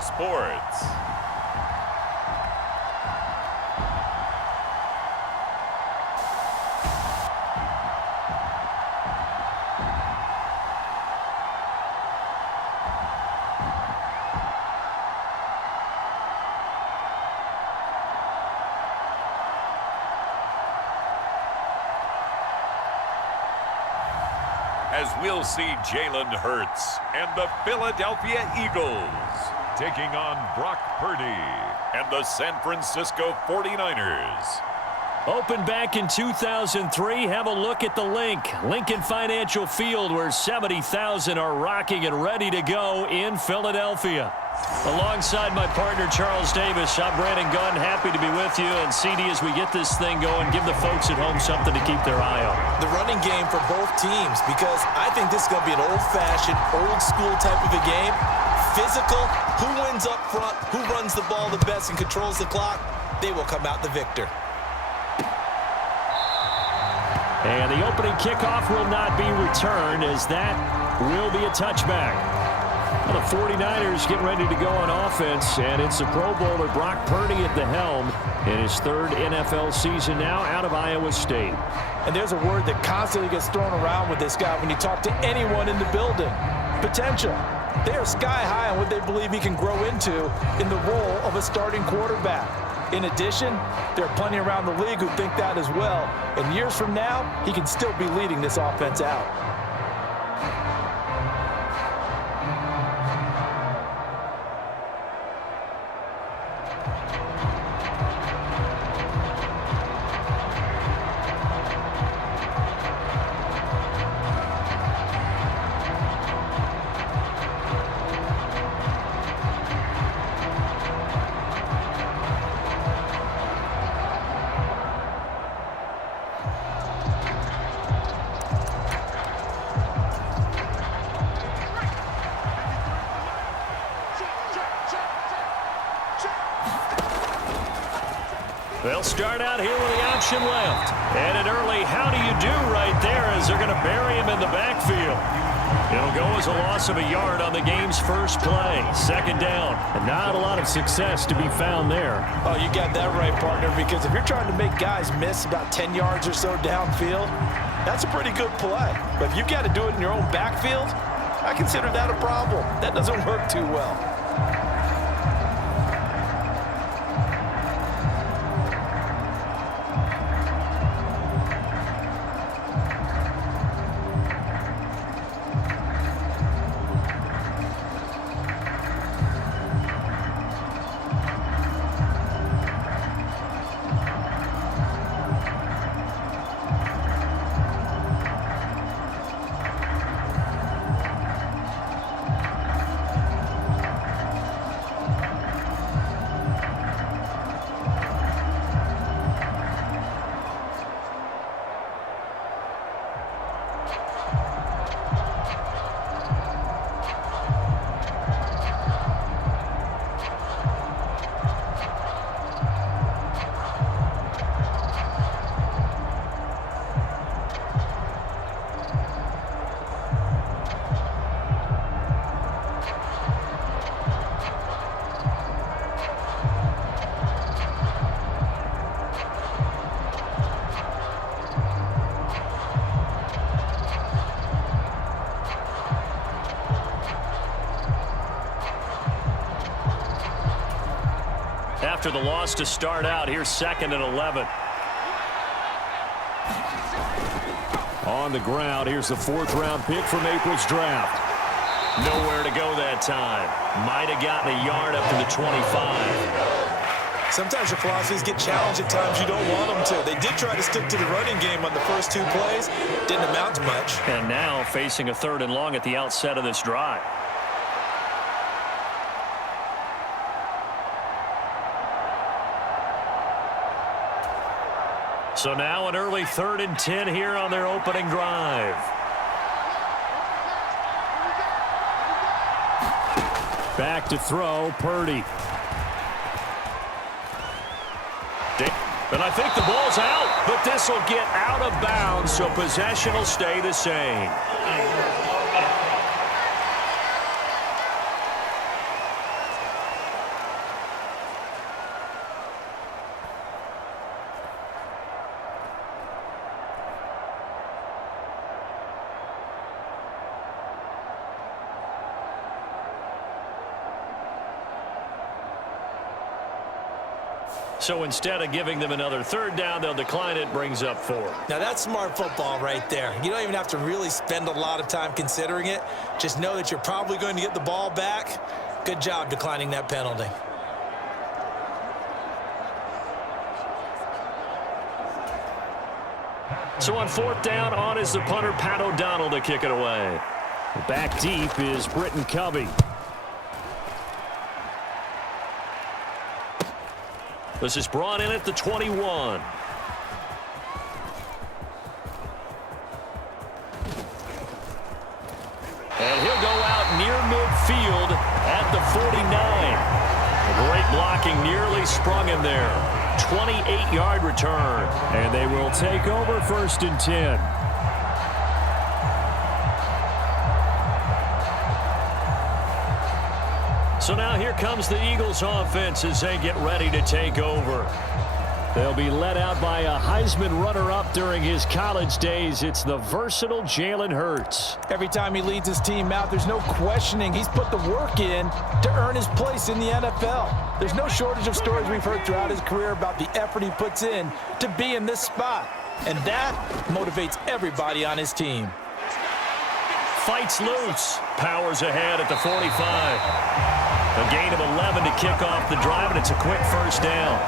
Sports. As we'll see Jalen Hurts and the Philadelphia Eagles taking on Brock Purdy and the San Francisco 49ers. Opened back in 2003, have a look at the Lincoln Financial Field, where 70,000 are rocking and ready to go in Philadelphia. Alongside my partner, Charles Davis, I'm Brandon Gunn, happy to be with you. And CD, as we get this thing going, give the folks at home something to keep their eye on. The running game for both teams, because I think this is going to be an old-fashioned, old-school type of a game. Physical, who wins up front, who runs the ball the best and controls the clock, they will come out the victor. And the opening kickoff will not be returned, as that will be a touchback. Well, the 49ers getting ready to go on offense, and it's the Pro Bowler Brock Purdy at the helm in his third NFL season now out of Iowa State. And there's a word that constantly gets thrown around with this guy when you talk to anyone in the building. Potential. They are sky high on what they believe he can grow into in the role of a starting quarterback. In addition, there are plenty around the league who think that as well. And years from now, he can still be leading this offense out. They'll start out here with the option left. And an early how do you do right there, as they're going to bury him in the backfield. It'll go as a loss of a yard on the game's first play. Second down. And not a lot of success to be found there. Oh, you got that right, partner, because if you're trying to make guys miss about 10 yards or so downfield, that's a pretty good play. But if you've got to do it in your own backfield, I consider that a problem. That doesn't work too well. After the loss to start out, here's 2nd and 11. On the ground, here's the 4th-round pick from April's draft. Nowhere to go that time. Might have gotten a yard up to the 25. Sometimes your philosophies get challenged at times you don't want them to. They did try to stick to the running game on the first 2 plays. Didn't amount to much. And now facing a 3rd and long at the outset of this drive. So now an early 3rd and 10 here on their opening drive. Back to throw, Purdy. And I think the ball's out, but this will get out of bounds, so possession will stay the same. So instead of giving them another third down, they'll decline it, brings up 4. Now that's smart football right there. You don't even have to really spend a lot of time considering it. Just know that you're probably going to get the ball back. Good job declining that penalty. So on 4th down, on is the punter, Pat O'Donnell, to kick it away. Back deep is Britton Covey. This is brought in at the 21. And he'll go out near midfield at the 49. Great blocking, nearly sprung him there. 28-yard return. And they will take over 1st and 10. So now here comes the Eagles offense as they get ready to take over. They'll be led out by a Heisman runner-up during his college days. It's the versatile Jalen Hurts. Every time he leads his team out, there's no questioning. He's put the work in to earn his place in the NFL. There's no shortage of stories we've heard throughout his career about the effort he puts in to be in this spot. And that motivates everybody on his team. Fights loose. Powers ahead at the 45. A gain of 11 to kick off the drive, and it's a quick 1st down.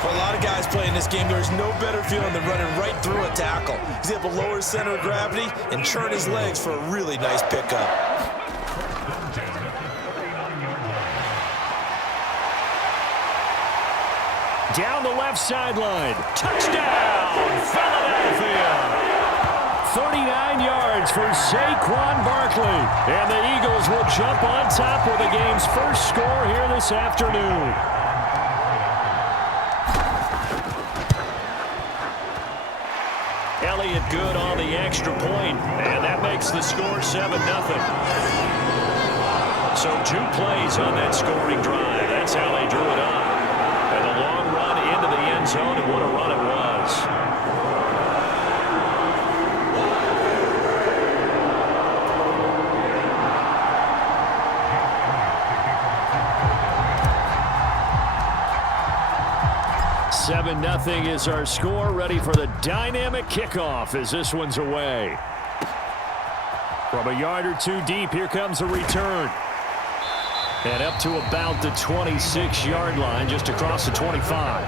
For a lot of guys playing this game, there's no better feeling than running right through a tackle. He's able to lower his center of gravity and churn his legs for a really nice pickup. Down the left sideline. Touchdown, Philadelphia. 39 yards for Saquon Barkley. And the Eagles will jump on top with the game's first score here this afternoon. Elliott good on the extra point, and that makes the score 7-0. So 2 plays on that scoring drive. That's how they drew it up. And a long run into the end zone, and what a run it was. Nothing is our score. Ready for the dynamic kickoff as this one's away. From a yard or 2 deep, here comes a return. And up to about the 26-yard line, just across the 25.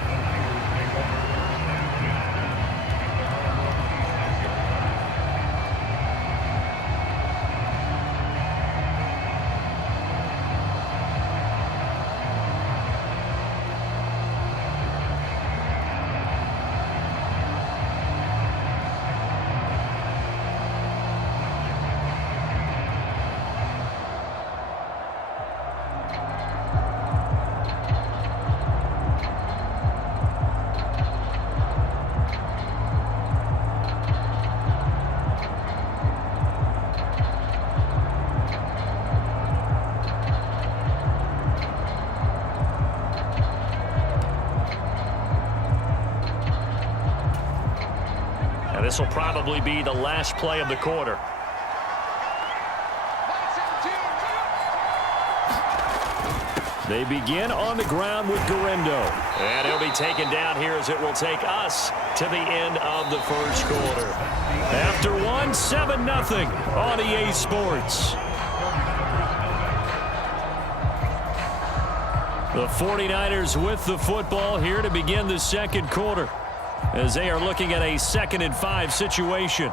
This will probably be the last play of the quarter. They begin on the ground with Guerendo. And he'll be taken down here as it will take us to the end of the first quarter. After 7-0 on EA Sports. The 49ers with the football here to begin the second quarter, as they are looking at a 2nd and 5 situation.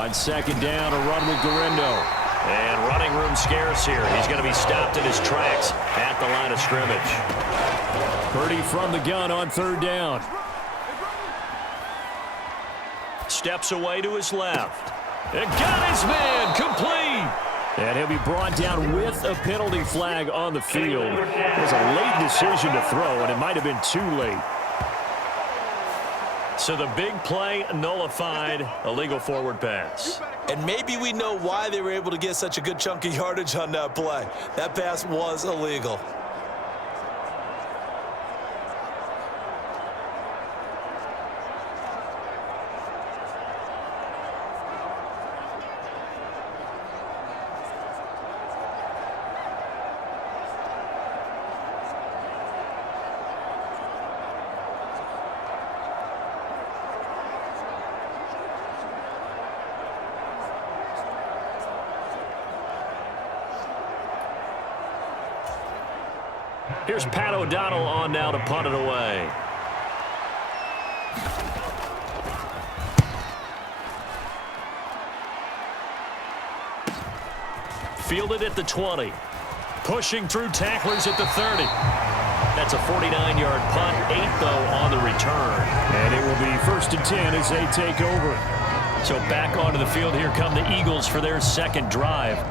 On second down, a run with Garindo. And running room scarce here. He's going to be stopped in his tracks at the line of scrimmage. Purdy from the gun on third down. Steps away to his left. And got his man complete. And he'll be brought down with a penalty flag on the field. It was a late decision to throw, and it might have been too late. So the big play nullified, a legal forward pass. And maybe we know why they were able to get such a good chunk of yardage on that play. That pass was illegal. Here's Pat O'Donnell on now to punt it away. Fielded at the 20. Pushing through tacklers at the 30. That's a 49-yard punt, 8 though on the return. And it will be 1st and 10 as they take over. So back onto the field, here come the Eagles for their second drive.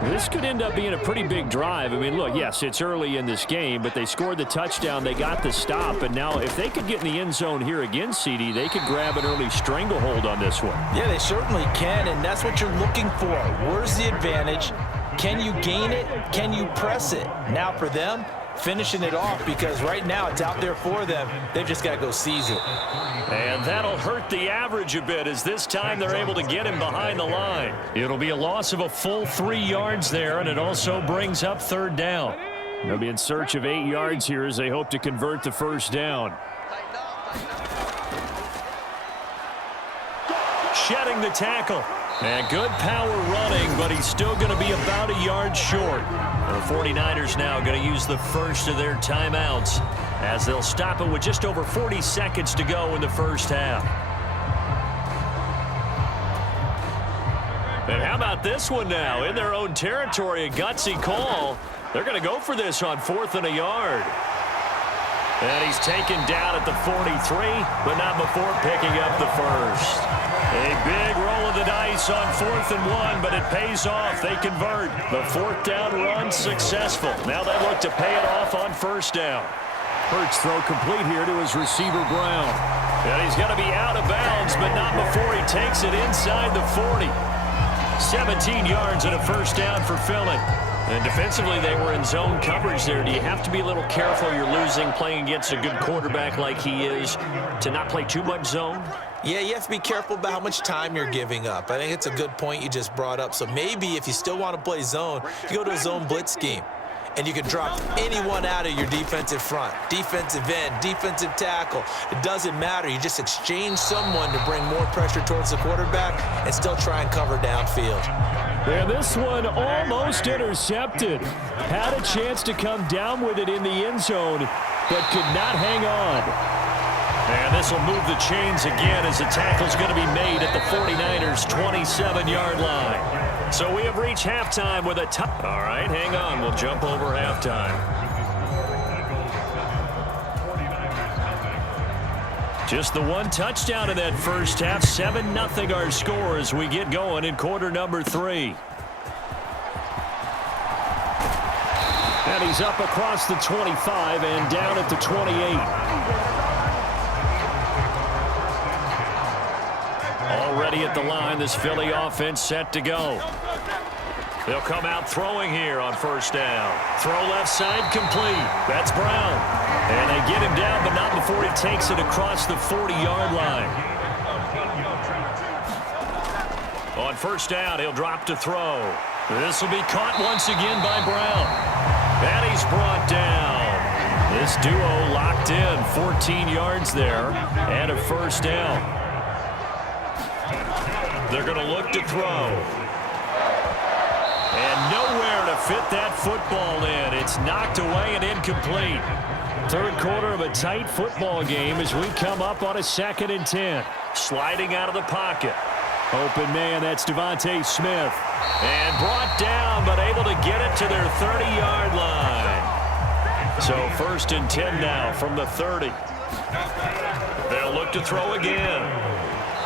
This could end up being a pretty big drive. I mean, look, yes, it's early in this game, but they scored the touchdown. They got the stop. And now if they could get in the end zone here again, CD, they could grab an early stranglehold on this one. Yeah, they certainly can, and that's what you're looking for. Where's the advantage? Can you gain it? Can you press it? Now for them, finishing it off, because right now it's out there for them. They've just got to go seize it. And that'll hurt the average a bit, as this time they're able to get him behind the line. It'll be a loss of a full 3 yards there, and it also brings up third down. They'll be in search of 8 yards here as they hope to convert the first down. Shedding the tackle. And good power running, but he's still going to be about a yard short. The 49ers now going to use the first of their timeouts as they'll stop it with just over 40 seconds to go in the first half. And how about this one now? In their own territory, a gutsy call. They're going to go for this on 4th and a yard. And he's taken down at the 43, but not before picking up the first. A big roll of the dice on 4th and 1, but it pays off. They convert. The 4th down run successful. Now they look to pay it off on 1st down. Hurts throw complete here to his receiver, Brown. And he's going to be out of bounds, but not before he takes it inside the 40. 17 yards and a 1st down for Philly. And defensively, they were in zone coverage there. Do you have to be a little careful? You're losing, playing against a good quarterback like he is, to not play too much zone? Yeah, you have to be careful about how much time you're giving up. I think it's a good point you just brought up. So maybe if you still want to play zone, you go to a zone blitz scheme. And you can drop anyone out of your defensive front, defensive end, defensive tackle. It doesn't matter. You just exchange someone to bring more pressure towards the quarterback and still try and cover downfield. And this one almost intercepted. Had a chance to come down with it in the end zone, but could not hang on. And this will move the chains again as the tackle's going to be made at the 49ers' 27-yard line. So we have reached halftime with a top. All right, hang on. We'll jump over halftime. Just the one touchdown in that first half. 7-0 our score as we get going in quarter number 3. And he's up across the 25 and down at the 28. Already at the line, this Philly offense set to go. They'll come out throwing here on 1st down. Throw left side complete. That's Brown. And they get him down, but not before he takes it across the 40-yard line. On 1st down, he'll drop to throw. This will be caught once again by Brown. And he's brought down. This duo locked in. 14 yards there and a 1st down. They're going to look to throw. And nowhere to fit that football in. It's knocked away and incomplete. Third quarter of a tight football game as we come up on a 2nd and 10. Sliding out of the pocket. Open man, that's Devontae Smith. And brought down, but able to get it to their 30-yard line. So 1st and 10 now from the 30. They'll look to throw again.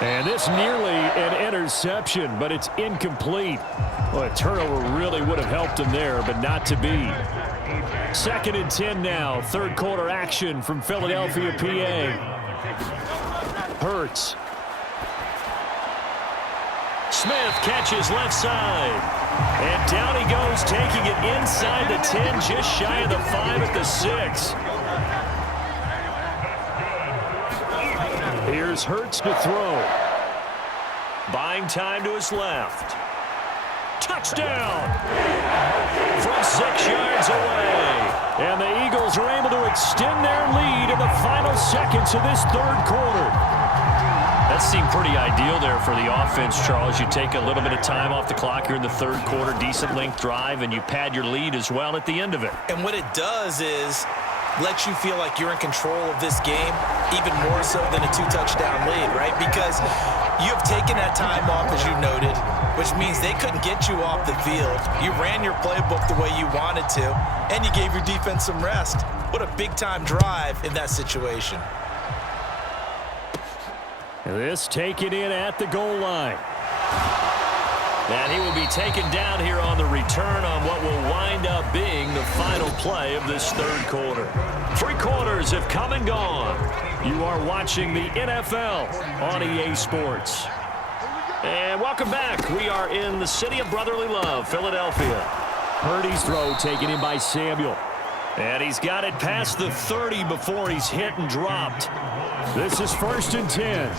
And this nearly an interception, but it's incomplete. Well, a turnover really would have helped him there, but not to be. 2nd and 10 now. 3rd quarter action from Philadelphia, PA. Hurts. Smith catches left side. And down he goes, taking it inside the 10, just shy of the 5 at the 6. Here's Hurts to throw. Buying time to his left. Touchdown! From 6 yards away. And the Eagles are able to extend their lead in the final seconds of this 3rd quarter. That seemed pretty ideal there for the offense, Charles. You take a little bit of time off the clock here in the 3rd quarter, decent length drive, and you pad your lead as well at the end of it. And what it does is let you feel like you're in control of this game, even more so than a 2-touchdown lead, right? Because you have taken that time off, as you noted, which means they couldn't get you off the field. You ran your playbook the way you wanted to, and you gave your defense some rest. What a big-time drive in that situation. This taken in at the goal line. And he will be taken down here on the return on what will wind up being the final play of this 3rd quarter. 3 quarters have come and gone. You are watching the NFL on EA Sports. And welcome back. We are in the city of brotherly love, Philadelphia. Purdy's throw taken in by Samuel. And he's got it past the 30 before he's hit and dropped. This is 1st and 10.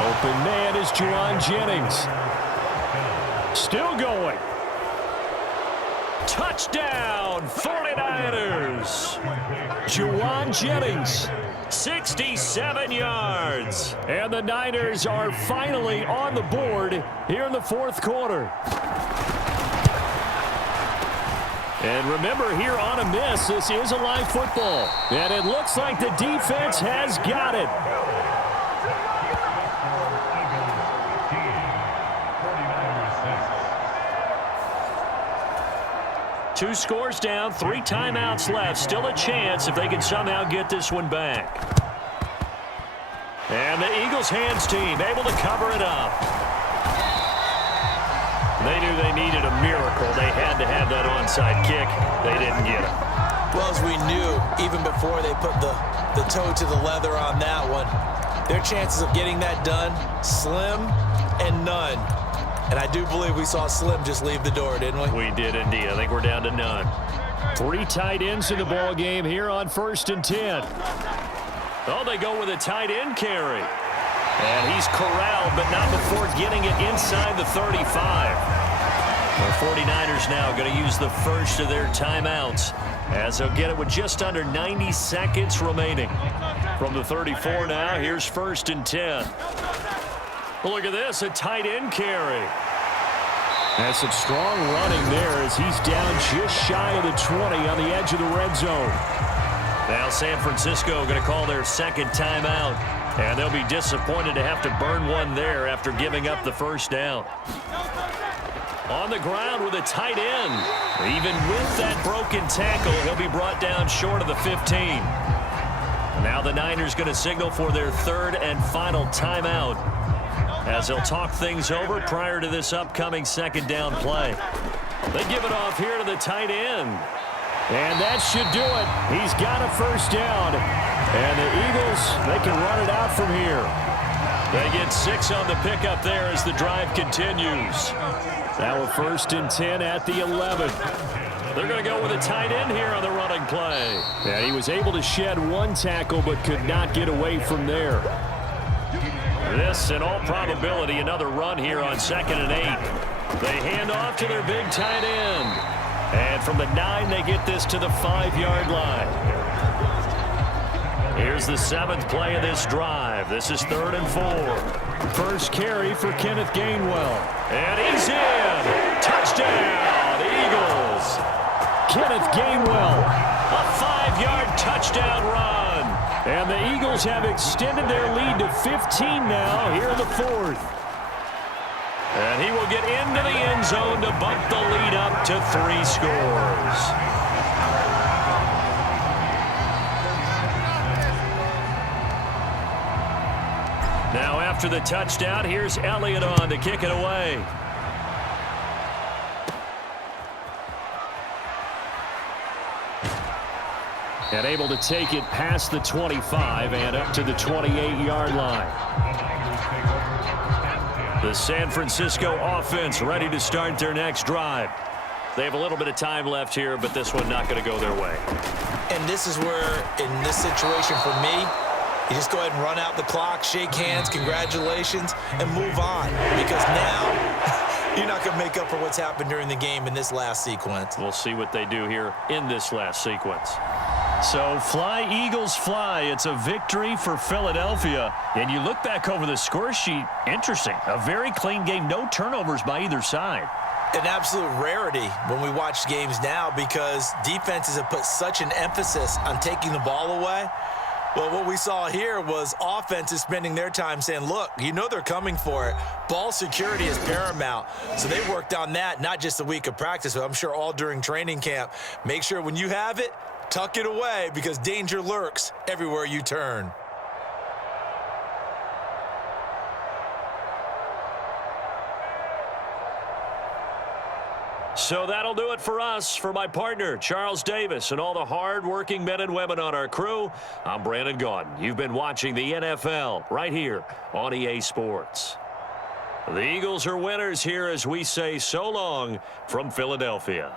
Open man is Juwan Jennings. Still going. Touchdown, 49ers. Juwan Jennings, 67 yards. And the Niners are finally on the board here in the 4th quarter. And remember, here on a miss, this is a live football. And it looks like the defense has got it. Two scores down, 3 timeouts left. Still a chance if they can somehow get this one back. And the Eagles hands team able to cover it up. They knew they needed a miracle. They had to have that onside kick. They didn't get it. Well, as we knew, even before they put the toe to the leather on that one, their chances of getting that done, slim and none. And I do believe we saw Slim just leave the door, didn't we? We did indeed. I think we're down to none. 3 tight ends in the ball game here on 1st and 10. Oh, they go with a tight end carry. And he's corralled, but not before getting it inside the 35. The 49ers now going to use the first of their timeouts as they'll get it with just under 90 seconds remaining. From the 34 now, here's 1st and 10. Look at this, a tight end carry. That's some strong running there as he's down just shy of the 20 on the edge of the red zone. Now San Francisco going to call their 2nd timeout. And they'll be disappointed to have to burn one there after giving up the 1st down. On the ground with a tight end. Even with that broken tackle, he'll be brought down short of the 15. Now the Niners going to signal for their 3rd and final timeout as they'll talk things over prior to this upcoming 2nd down play. They give it off here to the tight end. And that should do it. He's got a 1st down. And the Eagles, they can run it out from here. They get 6 on the pickup there as the drive continues. Now a 1st and 10 at the 11. They're going to go with a tight end here on the running play. Yeah, he was able to shed 1 tackle but could not get away from there. This, in all probability, another run here on 2nd and 8. They hand off to their big tight end. And from the 9, they get this to the 5-yard line. Here's the 7th play of this drive. This is 3rd and 4. First carry for Kenneth Gainwell. And he's in. Touchdown, Eagles. Kenneth Gainwell, a 5-yard touchdown run. And the Eagles have extended their lead to 15 now here in the fourth. And he will get into the end zone to bump the lead up to 3 scores. Now after the touchdown, here's Elliott on to kick it away. And able to take it past the 25 and up to the 28-yard line. The San Francisco offense ready to start their next drive. They have a little bit of time left here, but this one not going to go their way. And this is where, in this situation for me, you just go ahead and run out the clock, shake hands, congratulations, and move on. Because now you're not going to make up for what's happened during the game in this last sequence. We'll see what they do here in this last sequence. So fly, Eagles, fly. It's a victory for Philadelphia. And you look back over the score sheet, interesting. A very clean game, no turnovers by either side. An absolute rarity when we watch games now because defenses have put such an emphasis on taking the ball away. Well, what we saw here was offenses spending their time saying, look, you know they're coming for it. Ball security is paramount. So they worked on that, not just a week of practice, but I'm sure all during training camp. Make sure when you have it, tuck it away because danger lurks everywhere you turn. So that'll do it for us. For my partner, Charles Davis, and all the hard-working men and women on our crew, I'm Brandon Gaudin. You've been watching the NFL right here on EA Sports. The Eagles are winners here as we say so long from Philadelphia.